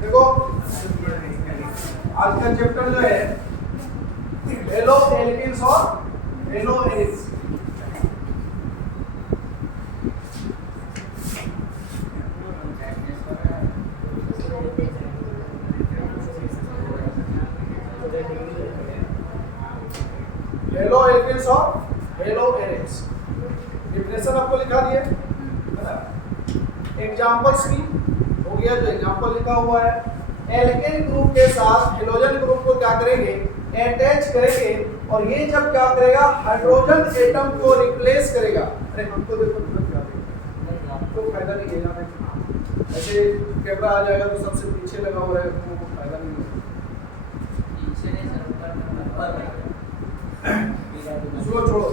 देखो आज का चैप्टर जो है हेलो एल्किन्स और हेलो एरिक्स। हेलो एल्किन्स और हेलो एरिक्स डिफिनेशन आपको लिखा दिए है ना। एग्जांपल्स भी हो गया, जो एग्जांपल लिखा हुआ है। एल्केन ग्रुप के साथ हेलोजन ग्रुप को क्या करेंगे, अटैच करेंगे, और ये जब क्या करेगा, हाइड्रोजन एटम को रिप्लेस करेगा। अरे हमको देखो तुरंत क्या देगा, आपको फायदा नहीं है ना। ऐसे कैमरा आ जाएगा तो सबसे पीछे लगा हुआ है, हमको फायदा नहीं है। पीछे नहीं सर, ऊपर छोड़ो छोड़ो,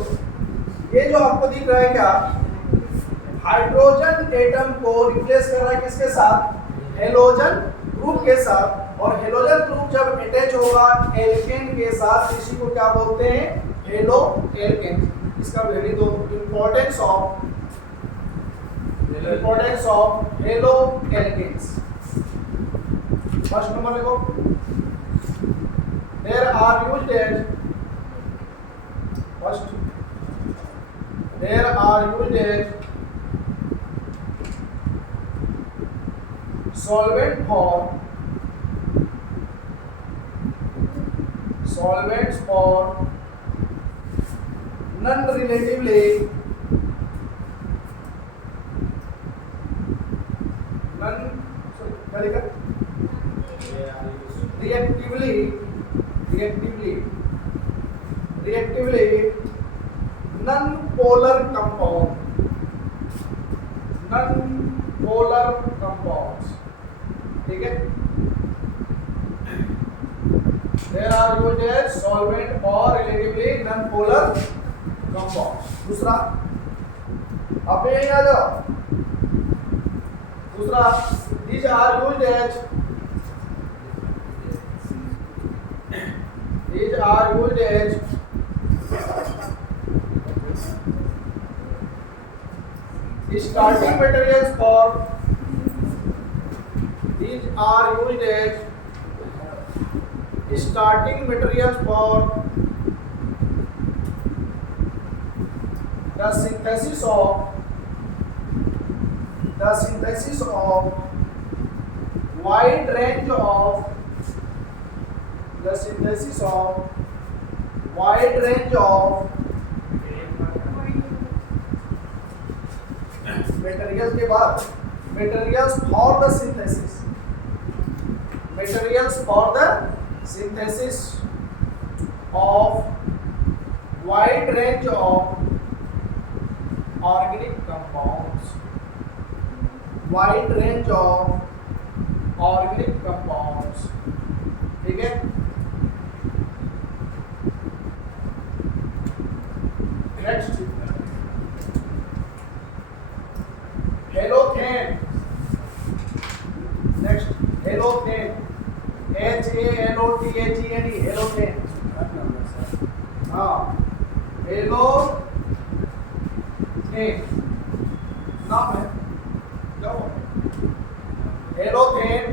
ये जो आपको दिख रहा है क्या, हाइड्रोजन एटम को रिप्लेस कर रहा है किसके साथ, हेलोजन ग्रुप के साथ। और हेलोजन ग्रुप जब अटैच होगा एल्केन के साथ, इसी को क्या बोलते हैं, हेलो एल्केन। इसका वेरी दो importance of halo alkanes. First number देखो, there are used as first there are used as solvents for non-relatively reactively non-polar compounds, ठीक है। There are used as solvent or relatively non-polar compounds। दूसरा, अब यहीं आ जाओ। दूसरा, these are used as starting materials for the synthesis of wide range of materials के बाद materials for the synthesis of wide range of organic compounds, ठीक है। Next, halothane. Next, halothane, HALOTHENE, halothane. हाँ, हेलोथेन नाम है, क्या हुआ? Halothane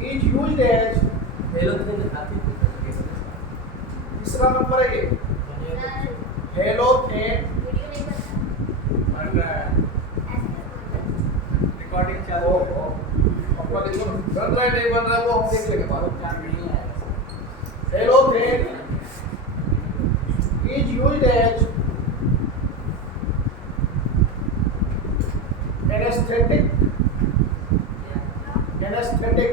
is used as, तीसरा नंबर है ये, हेलोथेन। रिकॉर्डिंग चालू है, अपना देखो बन रहा है नहीं बन रहा है वो हम देख लेंगे बाद में। Halothane is used as anesthetic anesthetic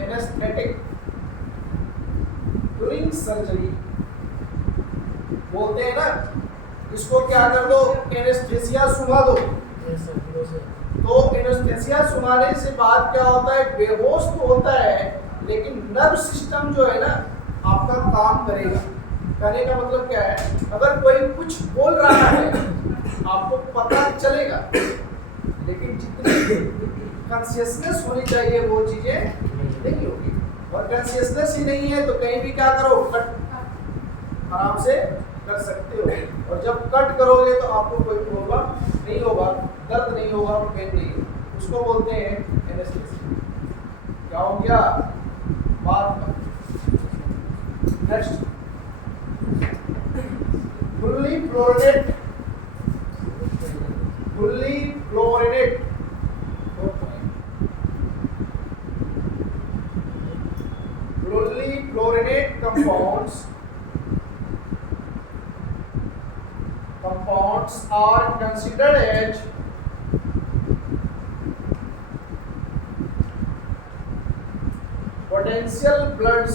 anesthetic during surgery बोलते हैं ना। इसको क्या कर दो, एनेस्थेसिया सुना दो। तो एनेस्थेसिया सुनाने से बाद क्या होता है, बेहोश तो होता है लेकिन नर्व सिस्टम जो है ना आपका काम करेगा। कहने का मतलब क्या है, अगर कोई कुछ बोल रहा है आपको पता चलेगा, लेकिन जितनी कॉन्शियसनेस होनी चाहिए, वो चीजें नहीं होगी। और कॉन्शियसनेस ही नहीं है तो कहीं भी क्या करो, कट आराम से कर सकते हो। और जब कट करोगे तो आपको कोई प्रॉब्लम नहीं होगा, दर्द नहीं होगा, पेन नहीं होगा, उसको बोलते हैं एनेस्थीसिया। क्या हो गया बात। Next, fully fluorinate, fully fluorinate fully fluorinate compounds are considered as potential blood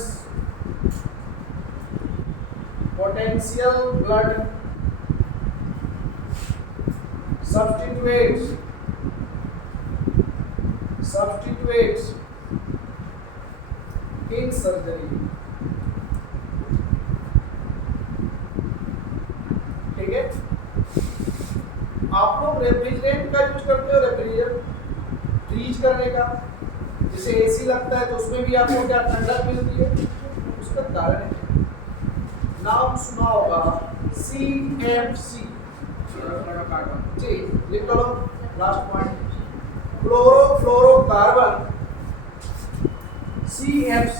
substitutes in surgery। ठीक है, आप लोग रेफ्रिजरेंट का यूज करते हो, रेफ्रिजरेटर फ्रीज करने का, जैसे एसी लगता है तो उसमें भी आपको क्या ठंडक मिलती है, उसका कारण है, नाम सुना होगा CFC। जी लिख लो, last point, chlorofluorocarbon CFC।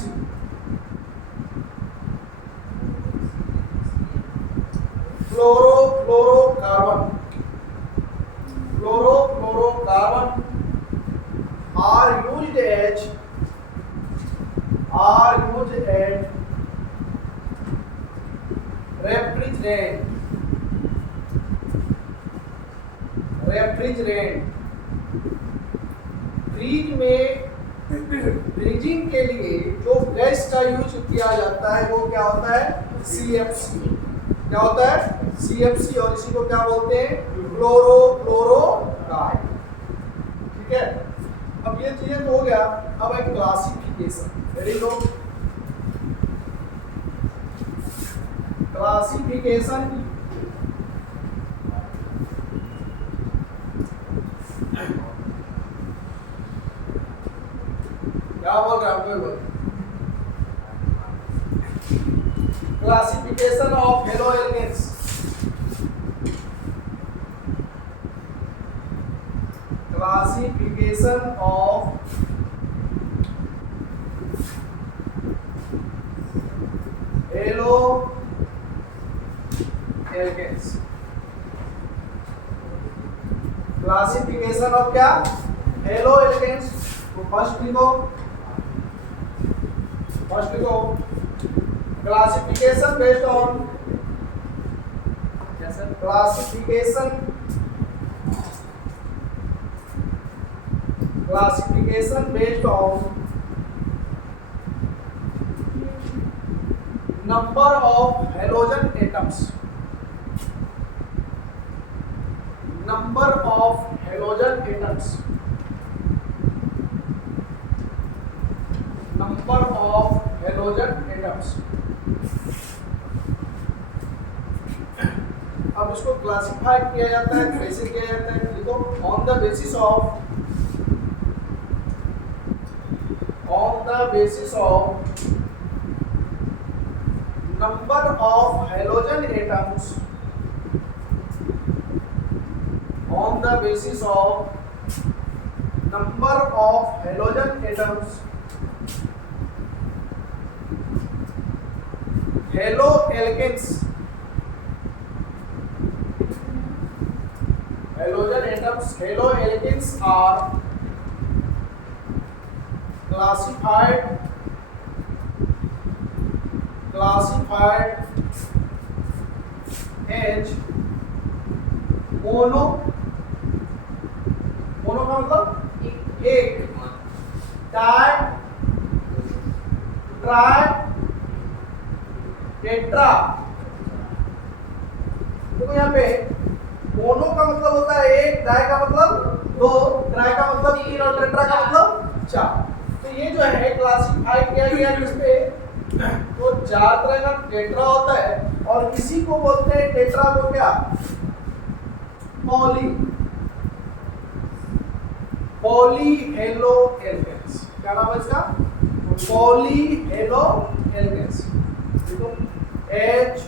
Fluorofluorocarbon are used as refrigerant। Fridge में फ्रीजिंग के लिए जो गैस का यूज किया जाता है वो क्या होता है, CFC। क्या होता है, CFC, और इसी को क्या बोलते हैं, क्लोरोफ्लोरोकार्बन। ठीक है, अब ये चीजें तो हो गया। अब एक क्लासिफिकेशन, वेरी गुड, क्लासिफिकेशन। क्या बोल रहे हैं, classification of hello elements. Classification of hello elements. Classification of क्या, हेलो एलिमेंट्स। तो फर्स्ट लिखो, classification based on, classification based on number of halogen atoms, number of halogen atoms, number of halogen atoms. अब इसको classify किया जाता है, कैसे किया जाता है, देखो, on the basis of number of halogen atoms, on the basis of number of halogen atoms, haloalkanes, halogen atoms, haloalkanes are classified as mono का मतलब एक, डाई, ट्राई, टेट्रा। देखो यहाँ पे मोनो का मतलब होता है एक, डाई का मतलब दो, ट्राई का मतलब तीन और टेट्रा का मतलब चार। तो ये जो है क्लासिफाई किया गया इस पे, तो चार तरह का टेट्रा होता है और इसी को बोलते हैं टेट्रा को क्या, पॉलीहेलो एल्केन्स। क्या नाम है इसका? Polyhalo alkanes. देखो H,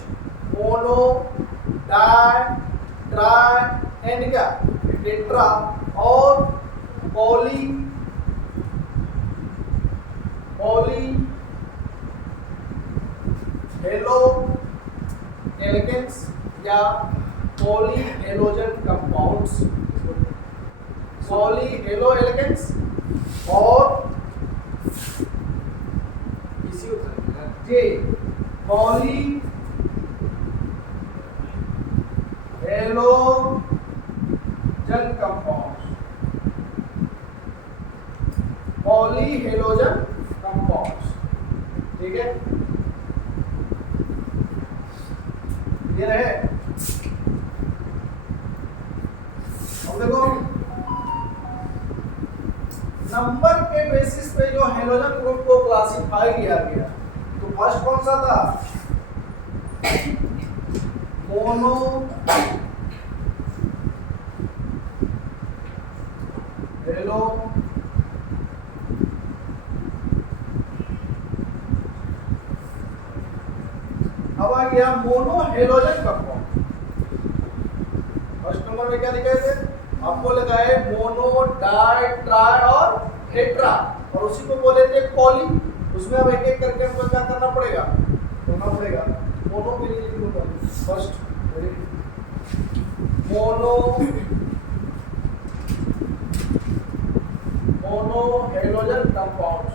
mono, di, tri and क्या टेट्रा और पॉलीहेलो एल्केन्स या पॉलीहेलोजन कंपाउंड्स, पॉलीहेलो एल्केन्स और जे पॉलीहेलोजन कंपाउंड्स, पॉलीहेलोजन कंपाउंड्स। ठीक है, ये रहे। अब देखो नंबर के बेसिस पे जो हेलोजन ग्रुप को क्लासिफाई किया गया, तो फर्स्ट कौन सा था? मोनो, हेलो, अब आ गया mono halogen compound. First number में क्या लिखे थे? आपको लगा है मोनो, डाई, ट्राई और टेट्रा, और उसी को बोले थे पॉली। उसमें अब एक एक करके हमको क्या करना पड़ेगा? मोनो के लिए लिख लो first, mono halogen compounds,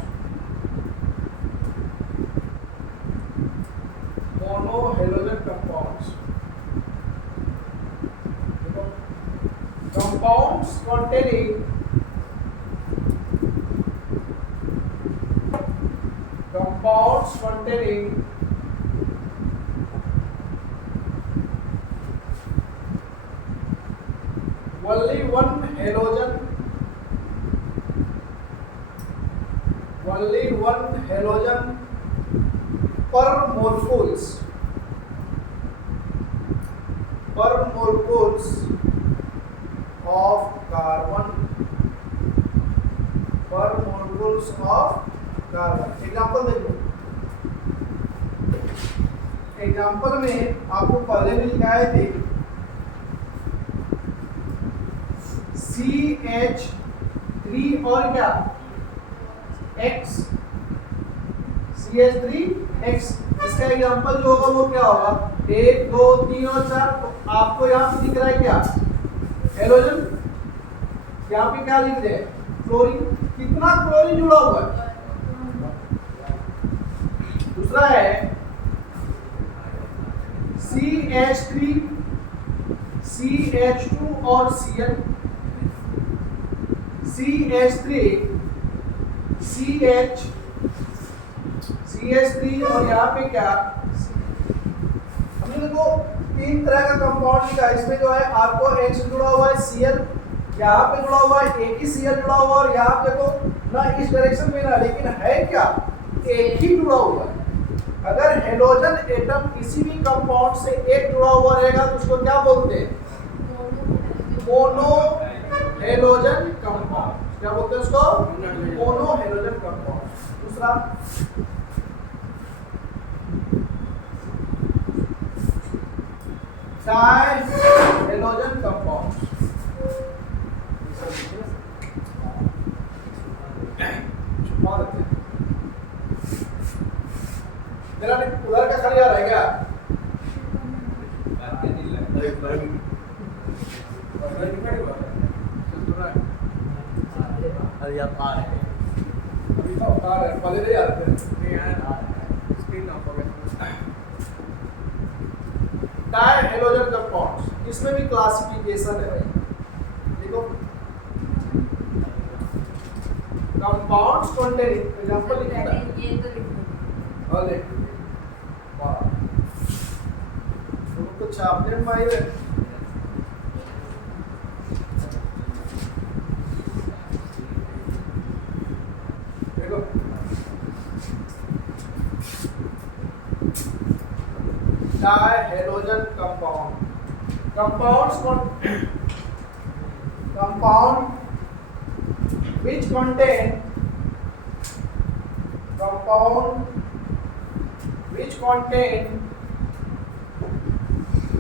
mono halogen compounds. Compounds containing only one halogen per molecules of carbon, example देखो। एग्जाम्पल में आपको पहले भी लिखाए थे CH3 और क्या X, CH3X। इसका एग्जाम्पल जो होगा वो क्या होगा? 1, 2, 3 और 4। तो आपको यहाँ पे दिख रहा है क्या? हेलोजन। यहाँ पे क्या लिख रहे हैं? क्लोरीन। कितना क्लोरीन जुड़ा हुआ है? दूसरा है CH3, CH2 और Cl, CH3, CH3 और यहाँ पे क्या? हमने देखो 3 तरह का कंपाउंड लिखा है। इसमें जो है आपको H जुड़ा हुआ है, Cl यहाँ पे जुड़ा हुआ है, एक ही Cl जुड़ा हुआ है, और यहाँ पे देखो ना इस डायरेक्शन में ना, लेकिन है क्या? एक ही जुड़ा हुआ है। अगर हेलोजन एटम किसी भी कंपाउंड से एक जुड़ा हुआ रहेगा तो उसको क्या बोलते हैं? Mono halogen compound. क्या बोलते हैं उसको? Mono halogen compound. दूसरा डाई हेलोजन कंपाउंड। मेरा उधर का खाली आ रहा है क्या? अभी आप आ रहे हैं, अभी तो आ रहे हैं, पहले नहीं आ रहे थे। डाई हेलोजन कंपाउंड्स, इसमें भी क्लासिफिकेशन है भाई। देखो कंपाउंड्स कंटेनिंग, एग्जांपल लिखना है ये तो लिख दो। भले वाह, तुम तो छापने में माहिर है। देखो die halogen compound, compound which contain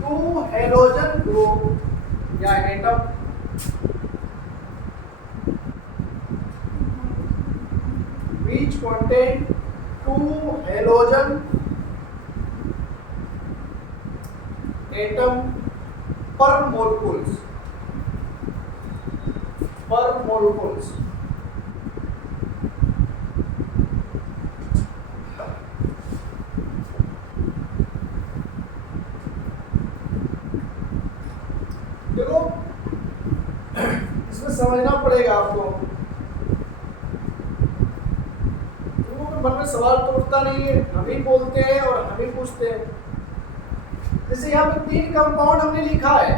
two halogen group या atom which contain two halogen atom per molecules देखो इसमें समझना पड़ेगा आपको। लोगों के मन में सवाल तो उठता नहीं है, हम ही बोलते हैं और हम ही पूछते हैं। जैसे यहाँ पे 3 कंपाउंड हमने लिखा है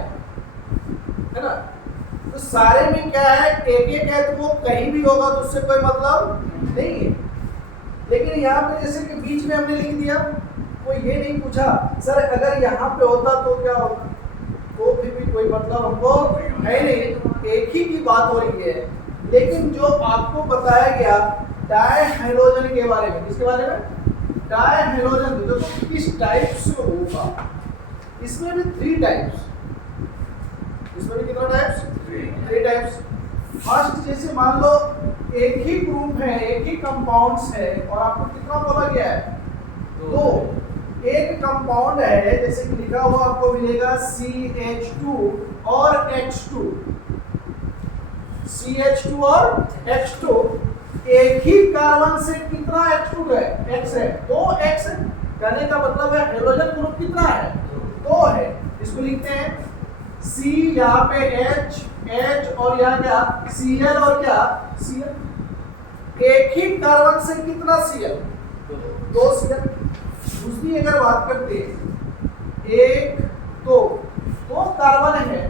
ना, तो सारे में क्या है, एक है तो वो कहीं भी होगा तो उससे कोई मतलब नहीं है। लेकिन यहाँ पे जैसे कि बीच में हमने लिख दिया, वो ये नहीं पूछा सर अगर यहाँ पे होता तो क्या होता, तो भी कोई मतलब हमको है नहीं, एक ही की बात हो रही है। लेकिन जो आपको बताया गया डायहाइड्रोजन के बारे में, किसके बारे में, डायहाइड्रोजन, जो तो किस टाइप से होगा, इसमें भी 3 टाइप्स, इसमें भी कितना टाइप्स, 3 टाइप्स। फर्स्ट जैसे मान लो एक ही ग्रुप है, एक ही कंपाउंड्स है और आपको कितना बोला गया है, 2। एक कंपाउंड है जैसे कि लिखा हुआ आपको मिलेगा CH2 और H2, CH2 और H2, एक ही कार्बन से कितना H2 है, X है, 2 X है। कहने का मतलब है हाइड्रोजन ग्रुप कितना है, 2 है। इसको लिखते हैं C, यहाँ पे H और यहाँ क्या Cl और क्या Cl। एक ही कार्बन से कितना Cl, 2 Cl। दूसरी अगर बात करते हैं, 1 2 कार्बन है,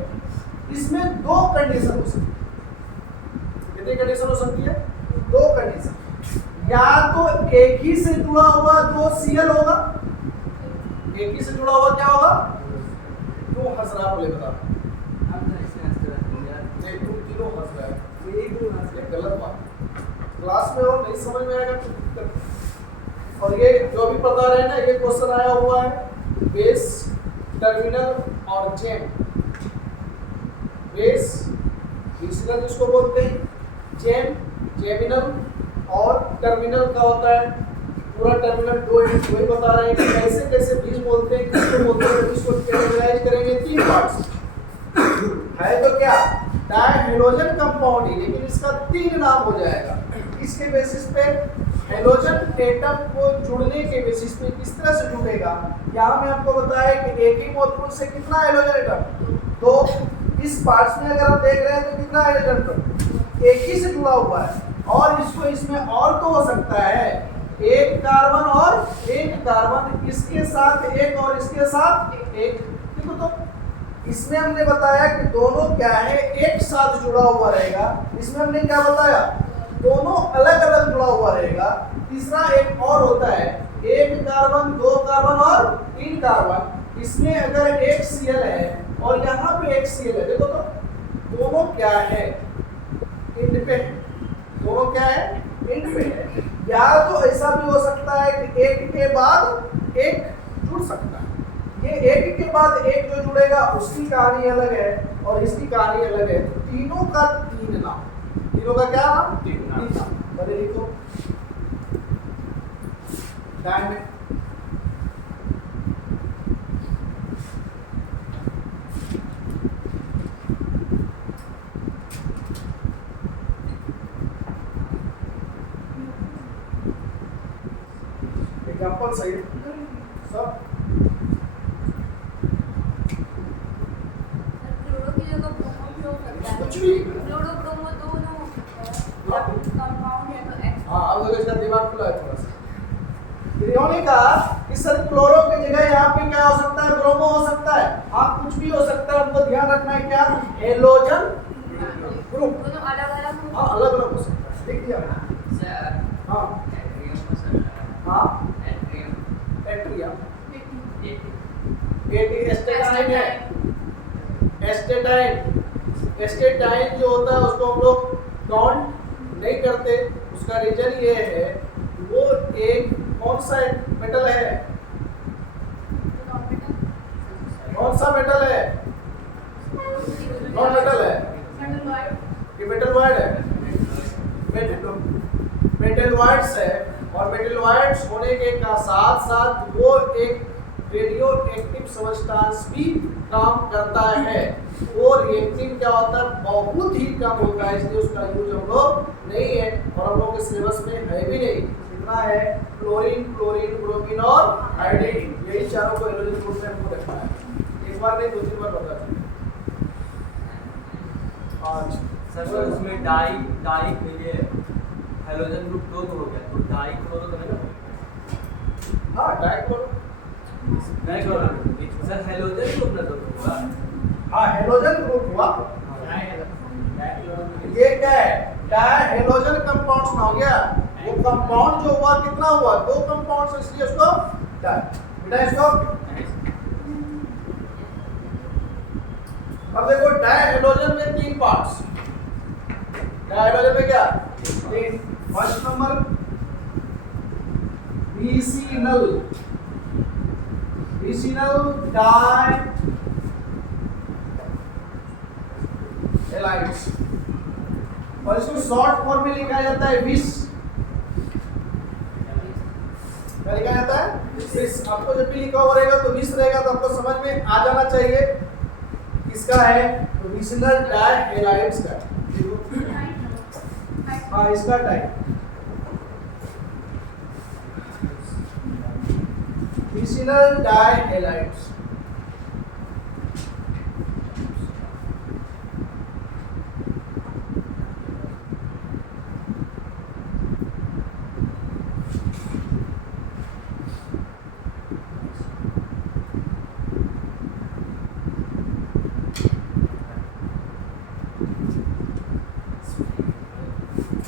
इसमें 2 कंडीशन हो सकती है। कितनी कंडीशन हो सकती है, 2 कंडीशन। या तो एक ही से जुड़ा हुआ 2 Cl होगा, एक ही से जुड़ा हुआ क्या होगा, क्यों हंस रहा बोले बता, तुम तीनों हंस रहे हैं, गलत बात। क्लास में हो नहीं समझ में आएगा तो दिक्कत। और ये जो भी पता रहे ना, ये क्वेश्चन आया हुआ है बेस, टर्मिनल और जेम। बेस बेसिकल जिसको बोलते हैं, जेम जेमिनल और टर्मिनल का होता है पूरा टर्मिनल। दो ही बता रहे हैं कि कैसे कैसे बीज बोलते हैं, किसको बोलते हैं, इसको कैटेगराइज करेंगे 3 पार्ट्स है। तो क्या डायहाइड्रोजन कंपाउंड ही, लेकिन इसका 3 नाम हो जाएगा। इसके बेसिस पे हाइड्रोजन एटम को जुड़ने के बेसिस पे किस तरह से जुड़ेगा, यहाँ मैं आपको बताया कि एक ही मॉलिक्यूल से कितना हाइड्रोजन एटम, तो इस पार्ट्स में अगर आप देख रहे हैं तो कितना हाइड्रोजन एटम एक ही से जुड़ा हुआ है। और इसको इसमें और तो हो सकता है, 1 कार्बन और 1 कार्बन, इसके साथ 1 और इसके साथ 1। देखो तो इसमें हमने बताया कि दोनों क्या है, एक साथ जुड़ा हुआ रहेगा। इसमें हमने क्या बताया, दोनों अलग अलग जुड़ा हुआ रहेगा। तीसरा एक और होता है, 1 कार्बन 2 कार्बन और 3 कार्बन, इसमें अगर 1 Cl है और यहाँ पे 1 Cl है, देखो तो दोनों क्या है, इंडिपेंडेंट, दोनों क्या है, इंडिपेंडेंट। या तो ऐसा भी हो सकता है कि एक के बाद एक जुड़ सकता है। ये एक के बाद एक जो जुड़ेगा उसकी कहानी अलग है और इसकी कहानी अलग है। तो तीनों का 3 नाम, तीनों का क्या नाम, 3 नाम। पहले लिखो डायमंड, एग्जांपल सही सब कुछ भी हाँ, अब इसका दिमाग खुला है थोड़ा सा। इन्होंने कहा कि सर क्लोरो की जगह यहाँ पे क्या हो सकता है, ब्रोमो हो सकता है। हाँ, कुछ भी हो सकता है, हमको ध्यान रखना है क्या, हेलोजन ग्रुप। हाँ, अलग अलग हो सकता है, लिख दिया। हाँ हाँ, एट्रियम एस्टेटाइन है, एस्टेटाइन जो होता है उसको हम लोग नहीं करते उसका रीजन ये है वो एक कौन सा मेटल है, कौन सा मेटल है, नॉन मेटल है कि मेटल वाइड है, मेटल वाइड्स है। और मेटल वाइड्स होने के का साथ साथ वो एक रेडियो एक्टिव सब्सटेंस भी काम करता है। वो रिएक्टिव क्या होता है, बहुत ही कम होता है, इसलिए उसका यूज हम लोग नहीं है और हम लोग के सिलेबस में है भी नहीं। कितना है, क्लोरीन, क्लोरीन, ब्रोमीन और आयोडीन, यही चारों को हेलोजन ग्रुप में हमको रखना है। एक बार नहीं, 2-3 बार बता दें। आज सर उसमें डाई ये हेलोजन ग्रुप 2 हो गया, तो डाई क्लोरो बनेगा। हाँ, डाइक्लोरो, नहीं क्लोरो सर, हेलोजन ग्रुप ना तो होगा। हाँ, हेलोजन ग्रुप हुआ। ये क्या है, डायहेलोजन कंपाउंड्स में हो गया। वो कंपाउंड जो हुआ कितना हुआ, 2 कंपाउंड्स, इसलिए उसको डाई। बेटा इसको अब देखो, डायहेलोजन में 3 पार्ट्स। डायहेलोजन में क्या 3। First number vicinal, vicinal die halides, और इसको शॉर्ट फॉर्म में लिखा जाता है विस। क्या लिखा जाता है, विस। आपको जब भी लिखा हुआ रहेगा तो विस रहेगा, तो आपको समझ में आ जाना चाहिए किसका है, तो विसिनल डाई हेलाइड्स का। हाँ, इसका टाइप विसिनल डाई हेलाइड्स।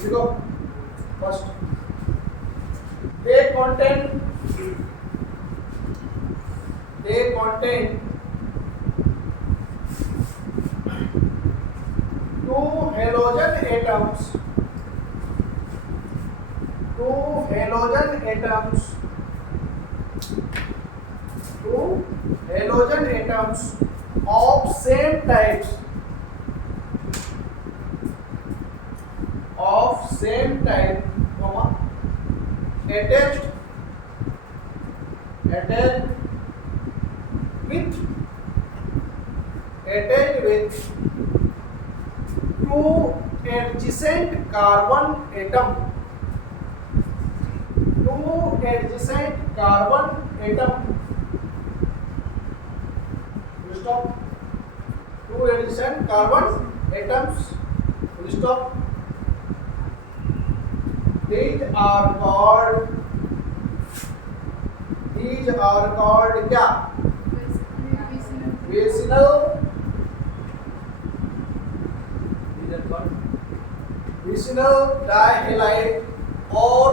देखो, first they contain 2 halogen atoms, 2 halogen atoms, 2 halogen atoms of same types, of same type, comma, attached with 2 adjacent carbon atom, 2 adjacent carbon atom, full stop, 2 adjacent carbon atoms, full stop. These are called क्या, vicinal dihalide और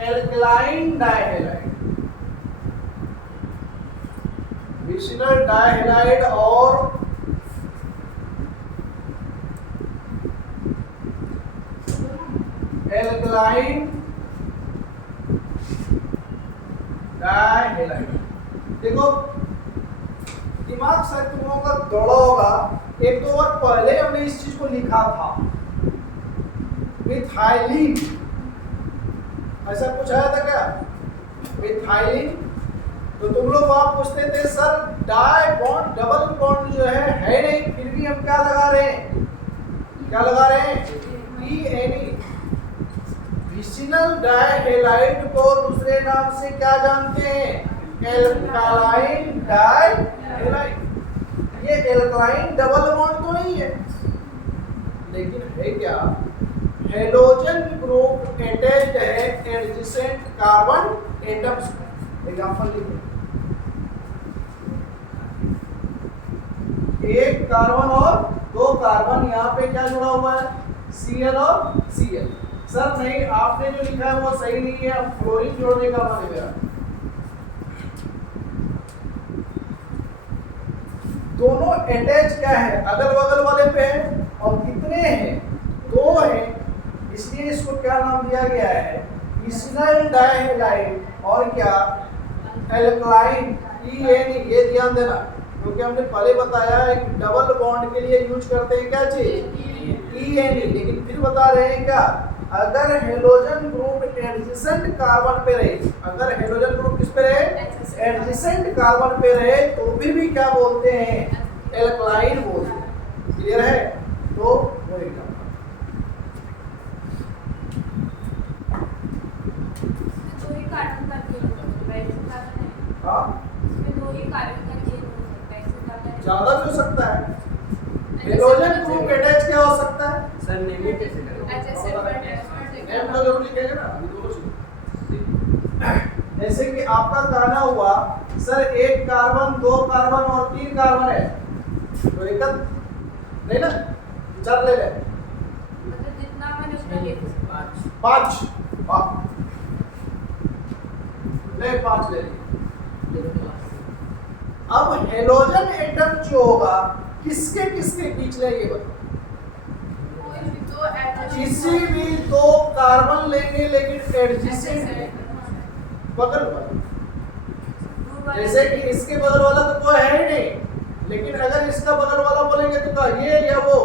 alkaline dihalide, vicinal dihalide और alkaline dihalide. देखो, दिमाग शायद तुम लोगों का दौड़ा होगा, 1-2 बार पहले हमने इस चीज को लिखा था, मिथाइलिन, ऐसा कुछ आया था क्या, मिथाइलिन। तो तुम लोग वहां पूछते थे sir di bond double bond जो है नहीं, फिर भी हम क्या लगा रहे हैं, क्या लगा रहे हैं, ENE। विसिनल डाइहेलाइड को दूसरे नाम से क्या जानते हैं, एल्कलाइन डाइहेलाइड। ये एल्कलाइन डबल बॉन्ड तो नहीं है, लेकिन है क्या, हेलोजन ग्रुप अटैच्ड है एडजेसेंट कार्बन एटम्स। एग्जांपल लिखो, एक कार्बन और 2 कार्बन, यहाँ पे क्या जुड़ा हुआ है, Cl और Cl। सर नहीं, आपने जो लिखा है वो सही नहीं है, अब फ्लोरीन जोड़ने का मन है मेरा। दोनों अटैच क्या है, अगल बगल वाले पे है, और कितने हैं, 2 हैं, इसलिए इसको क्या नाम दिया गया है, इसिनल डाइहैलाइड और क्या एल्कलाइन EN। ये ध्यान देना क्योंकि हमने पहले बताया है कि डबल बॉन्ड के लिए यूज करते हैं क्या चीज EN, लेकिन फिर बता रहे हैं क्या, अगर हेलोजन ग्रुप एडजेसेंट कार्बन पे रहे, अगर हेलोजन ग्रुप किस पे रहे, एडजेसेंट कार्बन पे रहे, तो फिर भी क्या बोलते हैं, एल्कलाइन बोलते हैं। क्लियर है, तो वो एग्जांपल दो ही कार्बन का चेन होता है, इससे ज्यादा नहीं। हाँ इसमें दो ही कार्बन का चेन हो सकता है, इससे ज्यादा नहीं। ज्यादा भी हो सकता है। हेलोजन ग्रुप अटैच क्या हो सकता है, सर नेम कैसे करें? नेम तो जरूर लिखेंगे ना, अभी दोनों चीज। जैसे कि आपका कहना हुआ सर 1 कार्बन 2 कार्बन और 3 कार्बन है, तो एक नहीं ना, 4 ले ले, मतलब जितना मैंने उसमें ले सकता 5 ले 5 ले लिए। अब हेलोजन एटम जो होगा किसके किसके बीच ले, ये बताओ। कोई भी दो एटम किसी भी 2 कार्बन लेंगे लेकिन एडजेसेंट बगल वाला, जैसे कि इसके बगल वाला तो कोई है ही नहीं, लेकिन अगर इसका बगल वाला बोलेंगे तो क्या ये या वो,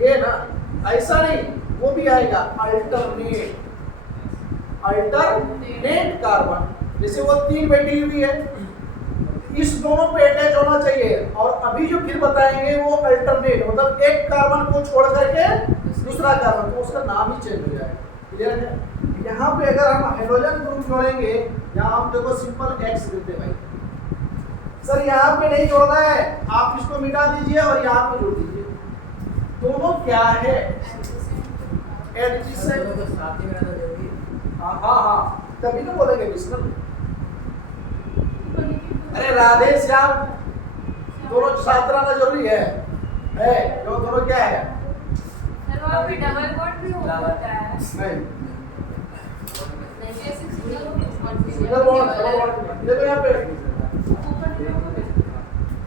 ये ना, ऐसा नहीं, वो भी आएगा अल्टरनेट कार्बन, जैसे वो 3 बैठी हुई है, इस दोनों पे अटैच होना चाहिए, और अभी जो फिर बताएंगे वो अल्टरनेट, मतलब एक कार्बन को छोड़ करके दूसरा कार्बन, तो उसका नाम ही चेंज हो जाएगा। क्लियर है, यहाँ पे अगर हम हाइड्रोजन ग्रुप जोड़ेंगे, यहाँ हम देखो सिंपल X देते भाई, सर यहाँ पे नहीं जोड़ना है, आप इसको मिटा दीजिए और यहाँ पे जोड़ दीजिए, दोनों क्या है, एडजेसेंट। तो साथ ही रहना जरूरी है। हाँ, तभी तो बोलेंगे बिस्मिल। अरे राधे श्याम दोनों साथ रहना जरूरी है, जो दोनों क्या है, सर वहाँ पे डबल बॉन्ड भी हो सकता है। नहीं जैसे सिंगल बॉन्ड, देखो यहाँ पे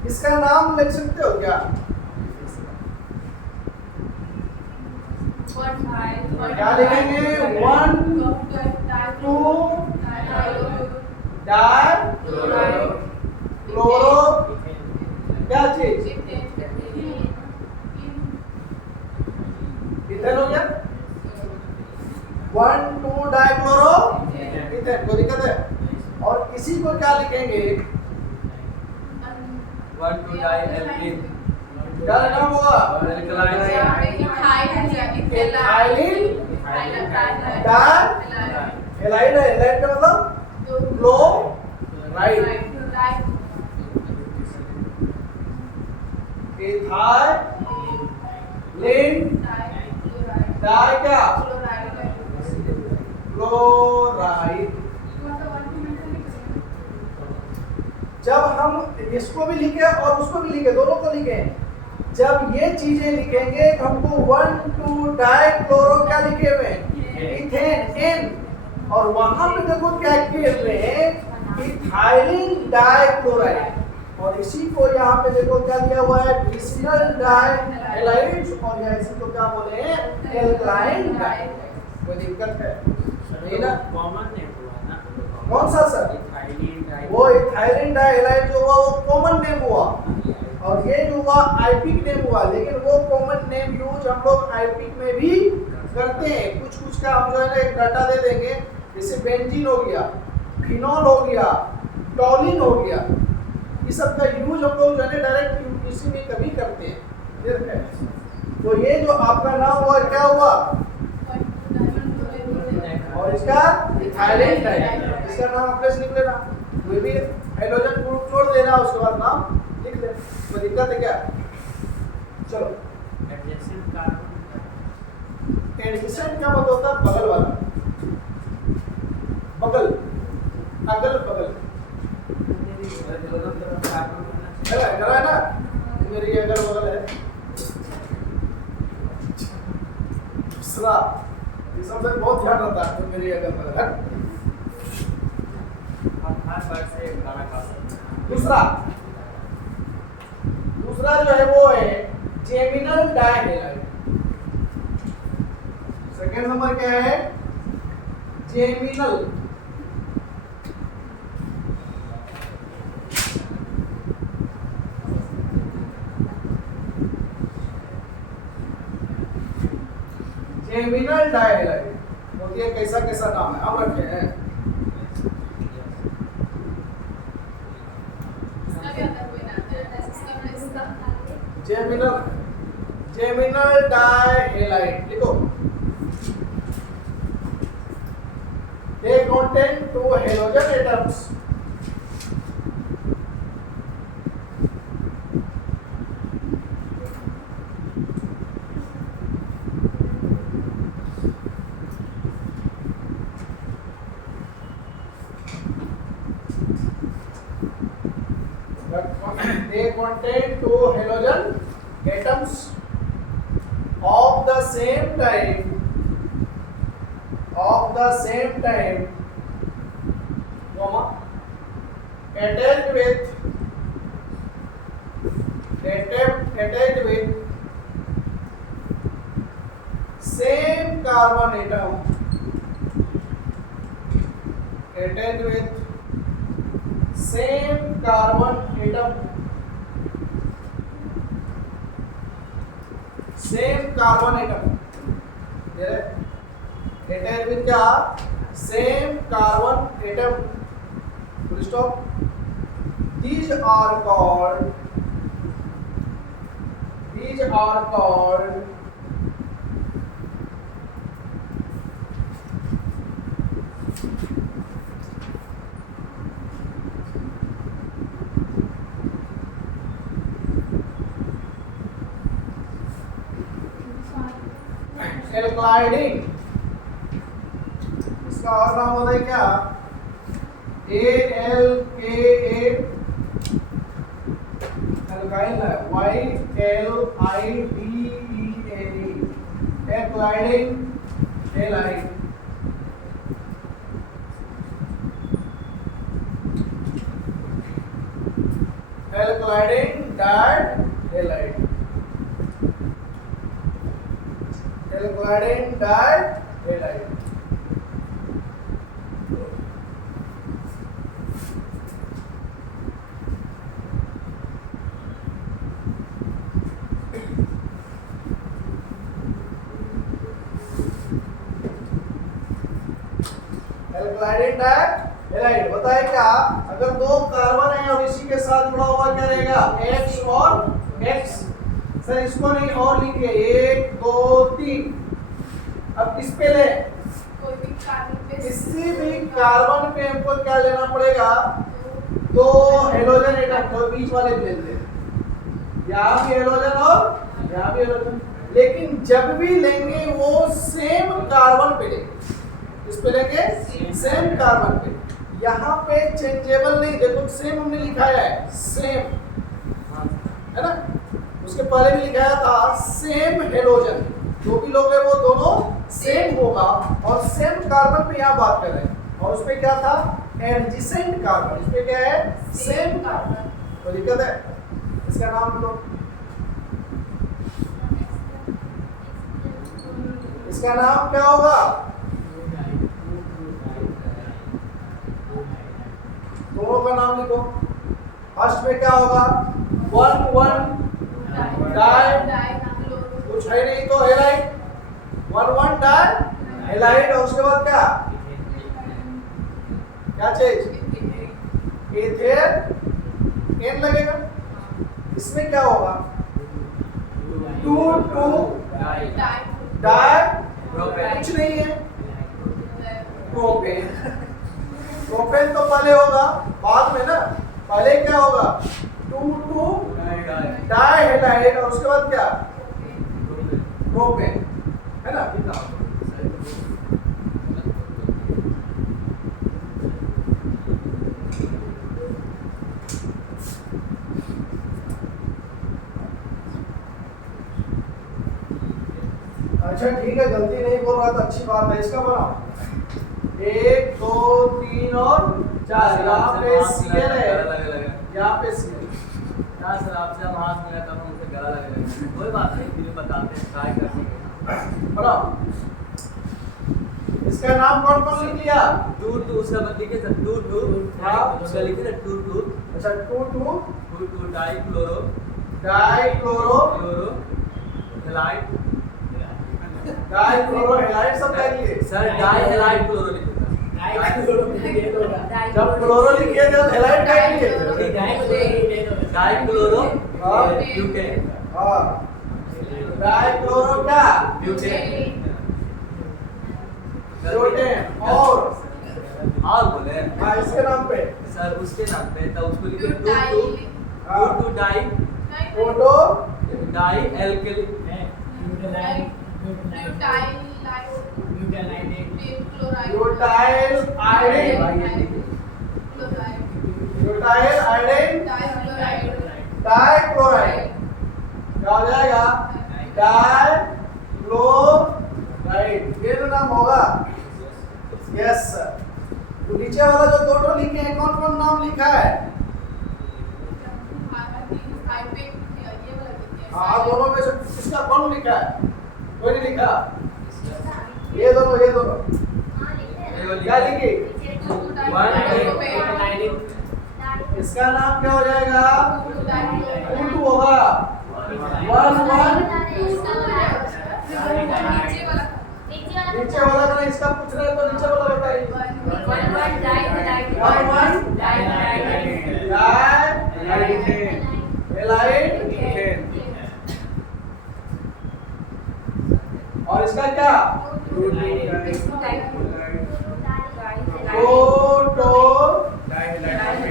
इसका नाम लिख सकते हो क्या, क्या लिखेंगे, 1 2 डाई क्लोरो क्या चीज, इथेन हो गया, 1 2 डाई क्लोरो इथेन, कोई दिक्कत है। और इसी को क्या लिखेंगे, 1 2 डाई एल्कीन, क्या नाम होगा, डाई हैलाइड का मतलब क्लोराइड, इथाइलिन डाई क्या, क्लोराइड। जब हम इसको भी लिखे और उसको भी लिखे, दोनों को लिखे, जब ये चीजें लिखेंगे तो हमको 1 2 डाई क्लोरो क्या लिखे हुए, इथेन N, और वहां पे देखो क्या किए हुए हैं, इथाइलिन डाई क्लोराइड, और इसी को यहाँ पे देखो क्या दिया हुआ है, विसिनल डाइहैलाइड, और यहाँ इसी को क्या बोले हैं, एल्कलाइन डाई। कोई दिक्कत है नहीं ना, कॉमन नेम हुआ ना, कौन सा सर, वो इथाइलिन डाइहैलाइड जो हुआ वो कॉमन नेम हुआ, और ये जो हुआ आईपिक नेम हुआ, लेकिन वो कॉमन नेम यूज हम लोग आईपिक में भी करते हैं, कुछ कुछ का हम जो है ना एक डाटा दे देंगे, जैसे बेंजीन हो गया, फिनॉल हो गया, टॉलिन हो गया, ये सब का यूज हम लोग जो है डायरेक्ट यूपीसी में कभी करते हैं। ठीक है, तो ये जो आपका नाम हुआ क्या हुआ, और इसका इथाइलिन डाइहैलाइड, इसका नाम अपने लिख लेना, कोई भी हाइड्रोजन ग्रुप छोड़ देना, उसके बाद नाम लिख ले, कोई दिक्कत है क्या। चलो, एडजेसेंट कार्बन, एडजेसेंट का मतलब होता है बगल वाला, बगल, अगल बगल, है ना, मेरी अगल बगल है, दूसरा ये सब में बहुत ध्यान रखता है, तो मेरी अगल बगल है। हम हर बार से गाना गा सकते हैं। दूसरा दूसरा जो है वो है जेमिनल डायहेलाइड। सेकेंड नंबर क्या है? जेमिनल जेमिनल डायहेलाइड होती है। कैसा कैसा नाम है अब रखे हैं। जेमिनल जेमिनल डायहेलाइड लिखो। They contain two halogen atoms. They contain two halogen atoms of the same type comma attached with same carbon atom attached with क्या? Same carbon atom. Full stop. These are called alkyliding. इसका और नाम होता है क्या? ALKA alkyl है YLIDENE alkyliding halide. Alkyliding dihalide. Alkyliding dihalide. एल्कलाइड डायहाइड होता है क्या? अगर दो कार्बन है और इसी के साथ जुड़ा हुआ क्या रहेगा? X और X। सर इसको नहीं और लिखिए 1 2 3। अब किस पे ले? कोई भी कार्बन पे, किसी भी कार्बन पे हमको क्या लेना पड़ेगा? दो हेलोजन एटम तो बीच वाले ले लेते हैं। यहाँ भी हेलोजन और यहाँ भी हेलोजन, लेकिन जब भी लेंगे वो सेम कार्बन पे लेंगे। इस पे लेंगे सेम कार्बन पे। यहाँ पे चेंजेबल नहीं, देखो सेम हमने लिखाया है, सेम है ना। उसके पहले भी लिखाया था सेम हेलोजन, जो भी लोग है वो दोनों सेम होगा और सेम कार्बन पे यहाँ बात कर रहे हैं। और उस पे क्या था? Adjacent carbon. इस पे क्या है? Same carbon. तो दिक्कत है, इसका नाम लो। इसका नाम क्या होगा? दोनों का नाम लिखो। फर्स्ट में क्या होगा? 1 डाई, कुछ है नहीं तो हेलाइड। 1 die halide. और उसके बाद क्या क्या चीज? एथेर एन लगेगा। इसमें क्या होगा? 2 डाई, कुछ नहीं है, प्रोपेन। प्रोपेन तो पहले होगा, बाद में ना। पहले क्या होगा? 2 डाइहाइलाइड और उसके बाद क्या? प्रोपेन, है ना। अच्छा ठीक है, गलती नहीं बोल रहा था, अच्छी बात है। इसका बनाओ 1 2 3 और 4। यहाँ पे Cl है, यहाँ पे Cl, यार सर आपसे हम हाथ मिला तब हमसे गला लगेगा, कोई बात नहीं, फिर बताते हैं, ट्राई करते हैं। बोलो इसका नाम कौन कौन लिख लिया? टू टू उसका मत लिखिए सर, टू टू हाँ। उसका लिखिए ना, टू टू अच्छा 2 2 two two dichloro dichloro chloro halide dichloro halide सब लिखिए। सर डाई हेलाइड क्लोरो लिखिए जब क्लोरो लिखिए तो हेलाइड का लिखिए। डाइक्लोरो हाँ। ब्यूटेन हां डाइक्लोरो क्या? ब्यूटेन ब्यूटेन और बोले हाँ इसके नाम पे सर उसके नाम पे तो उसको लिखिए टू हाँ। Two di photo di alkali butyl iodine butyl iodine dichloride क्या हो जाएगा? डाइक्लोराइड ये तो नाम होगा। Yes sir. तो नीचे वाला जो दो लिखे हैं कौन कौन नाम लिखा है? हाँ दोनों में से किसका कौन लिखा है? कोई नहीं लिखा। ये दोनों क्या लिखी? इसका नाम क्या हो जाएगा? टू होगा। 1 1 नीचे वाला का इसका पूछ रहे हैं तो नीचे वाला बताइए। 1 1 डाइहेलाइड और इसका क्या? प्रोटो डाइहेलाइड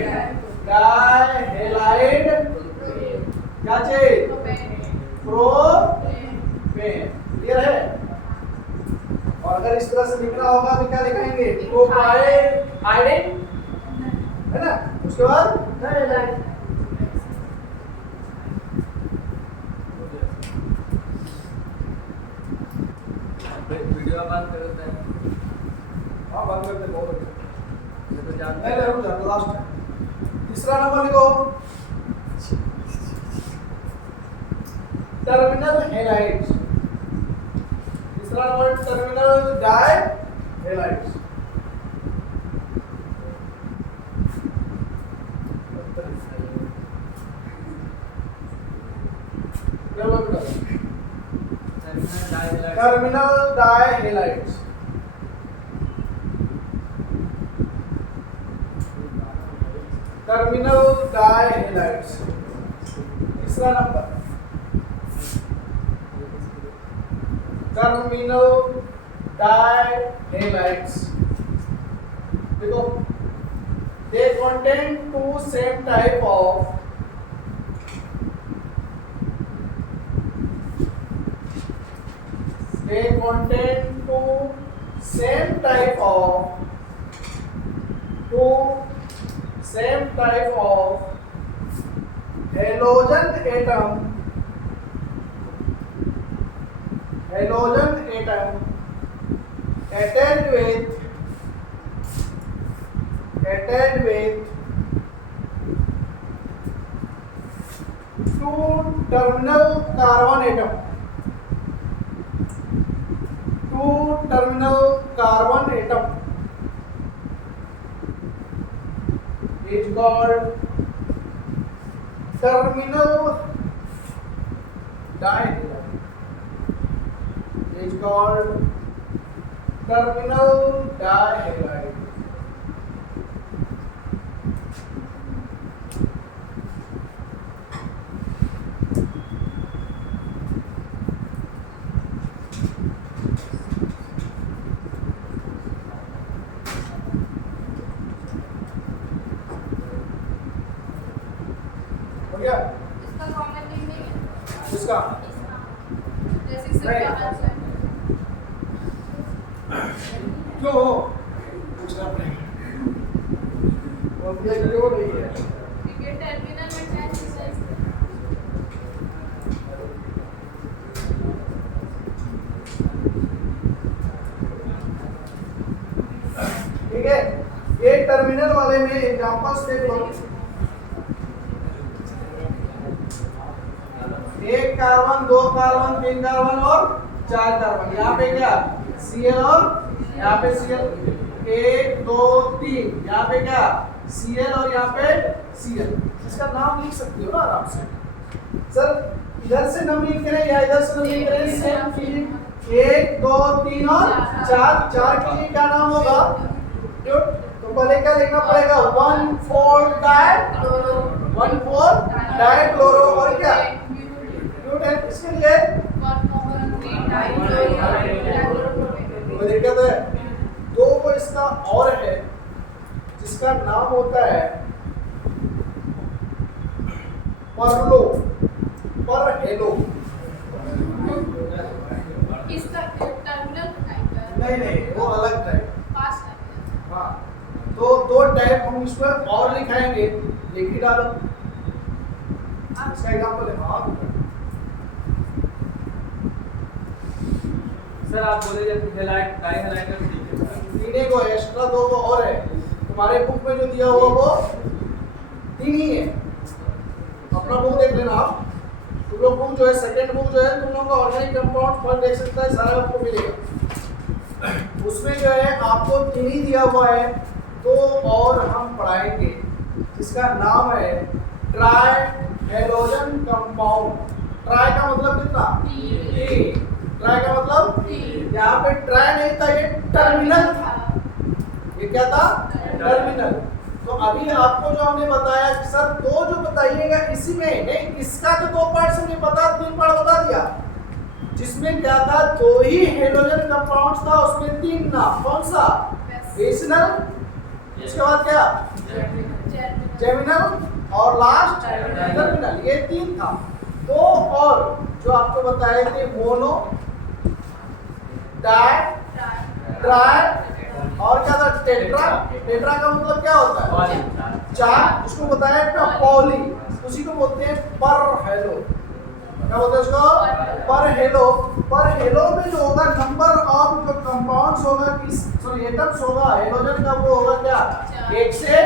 क्या चीज? प्रोपेन। क्लियर है? और अगर इस तरह से लिखना होगा तो क्या लिखेंगे? प्रोपाइल आयोडीन है ना, उसके बाद डाइहेलाइड। वीडियो बंद कर देते हैं। हाँ बंद करते बहुत अच्छा। ये तो जानते नहीं हैं। नहीं रुक जा लास्ट है। तीसरा नंबर लिखो टर्मिनल हेलाइड्स। तीसरा number terminal dihalides. Terminal dihalides terminal dihalides. तीसरा नंबर टर्मिनल डाइहेलाइड्स। देखो they contain two same type of they contain two same type of halogen atom attached with two terminal carbon atom is called terminal dihalide. Is called terminal dihalide. हो गया? इसका common name नहीं है इसका जैसे इससे नहीं। क्या आता है क्यों पूछना पड़ेगा और ये क्यों नहीं है? क्योंकि टर्मिनल में अटैच है ठीक है, ये टर्मिनल वाले में एग्जांपल्स देख लो। एक कार्बन, दो कार्बन, तीन कार्बन और चार कार्बन। यहाँ पे क्या Cl और यहाँ पे Cl, एक दो तीन, यहाँ पे क्या Cl और यहाँ पे Cl। इसका नाम लिख सकते हो ना आराम से। सर इधर से नंबरिंग करें या इधर से नंबरिंग करें, सेम फीलिंग। एक दो तीन और चार, चार के लिए क्या नाम होगा? तो पहले क्या लिखना पड़ेगा? 1,4 डाइक्लोरो और क्या ब्यूटेन। इसके लिए कोई दिक्कत है? दो वो इसका और है जिसका नाम होता है परलो, पर हेलो। इसका टर्मिनल नहीं वो अलग टाइप। पास हाँ, तो दो टाइप हम इसमें और लिखाएंगे, लिख ही डालो। इसका एग्जांपल है। हाँ सर आप बोले जब हेलाइट डाई हेलाइट का ठीक है सर। तीन को एक्स्ट्रा, दो को और है। तुम्हारे बुक में जो दिया हुआ वो तीन ही है। अपना बुक देख लेना आप। तुम लोग बुक जो है सेकंड बुक जो है तुम लोगों का ऑर्गेनिक कंपाउंड फॉर देख सकता है, सारा आपको मिलेगा। उसमें जो है आपको तीन ही दिया हुआ है। तो और हम पढ़ाएंगे जिसका नाम है ट्राई हेलोजन कंपाउंड। ट्राई का मतलब कितना? तीन। ट्राई का मतलब यहाँ पे ट्राई नहीं था, ये टर्मिनल था। ये क्या था? टर्मिनल। तो अभी आपको जो हमने बताया कि सर दो जो बताइएगा इसी में नहीं, इसका तो दो पार्ट से नहीं पता, तीन पार्ट बता दिया। जिसमें क्या था? दो ही हेलोजन कंपाउंड्स था, उसमें तीन नाम। कौन सा? बेसिनल, इसके बाद क्या जेमिनल और लास्ट टर्मिनल। ये तीन था। दो और जो आपको बताए थे मोनो, डाई, ट्राई और क्या था? टेट्रा। टेट्रा का मतलब क्या होता है? चार। उसको बताया क्या? पॉली। उसी को बोलते हैं पर हेलो। क्या बोलते हैं उसको? पर हेलो। पर हेलो में जो होगा नंबर ऑफ जो कंपाउंड्स होगा किस सॉरी एटम्स होगा हेलोजन का, वो होगा क्या? एक से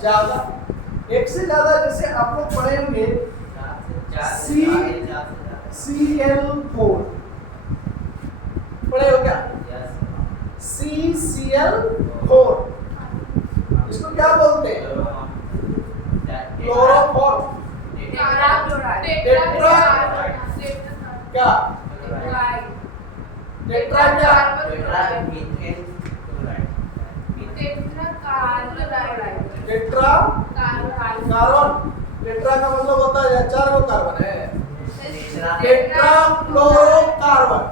ज्यादा। एक से ज्यादा जैसे आप लोग पढ़ेंगे CCl4 पढ़े हो क्या? CCl4 इसको क्या बोलते हैं? क्लोरोफॉर्म। टेट्रा क्या? टेट्रा क्या? Tetra carbon. टेट्रा का मतलब होता है चार को कार्बन है। Tetra chloro carbon.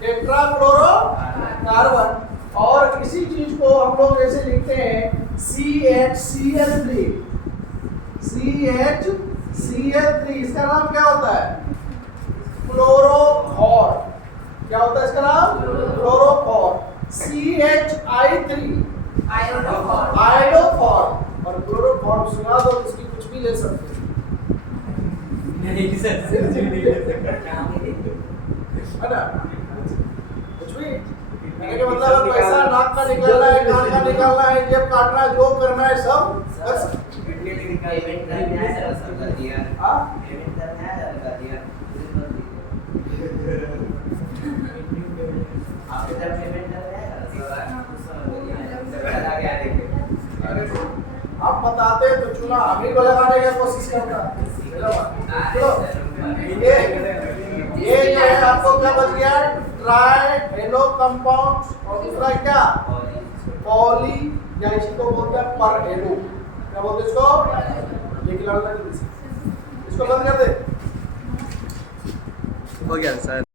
Tetra chloro carbon. और इसी चीज को हम लोग ऐसे लिखते हैं CHCl3। CHCl3 इसका नाम क्या होता है? क्लोरोफॉर। क्या होता है इसका नाम? क्लोरोफॉर। CHI3 आयोडोफॉर। और क्लोरोफॉर्म सुना दो, इसकी कुछ भी ले सकते हैं। नहीं सर है ना? कुछ भी कहने का मतलब है पैसा नाक का निकालना है, कान का निकालना है, जेब काटना है, जो करना है सब कर सकते आप बताते तो चुना अभी को लगाने की कोशिश करता। चलो ये जो है आपको क्या बच गया? ट्राई हेलो कंपाउंड्स और दूसरा क्या? पॉली, या इसी को बोलते हैं पर हेलो। क्या बोलते हैं इसको? लिख लो, इसको बंद कर दे। हो गया सर।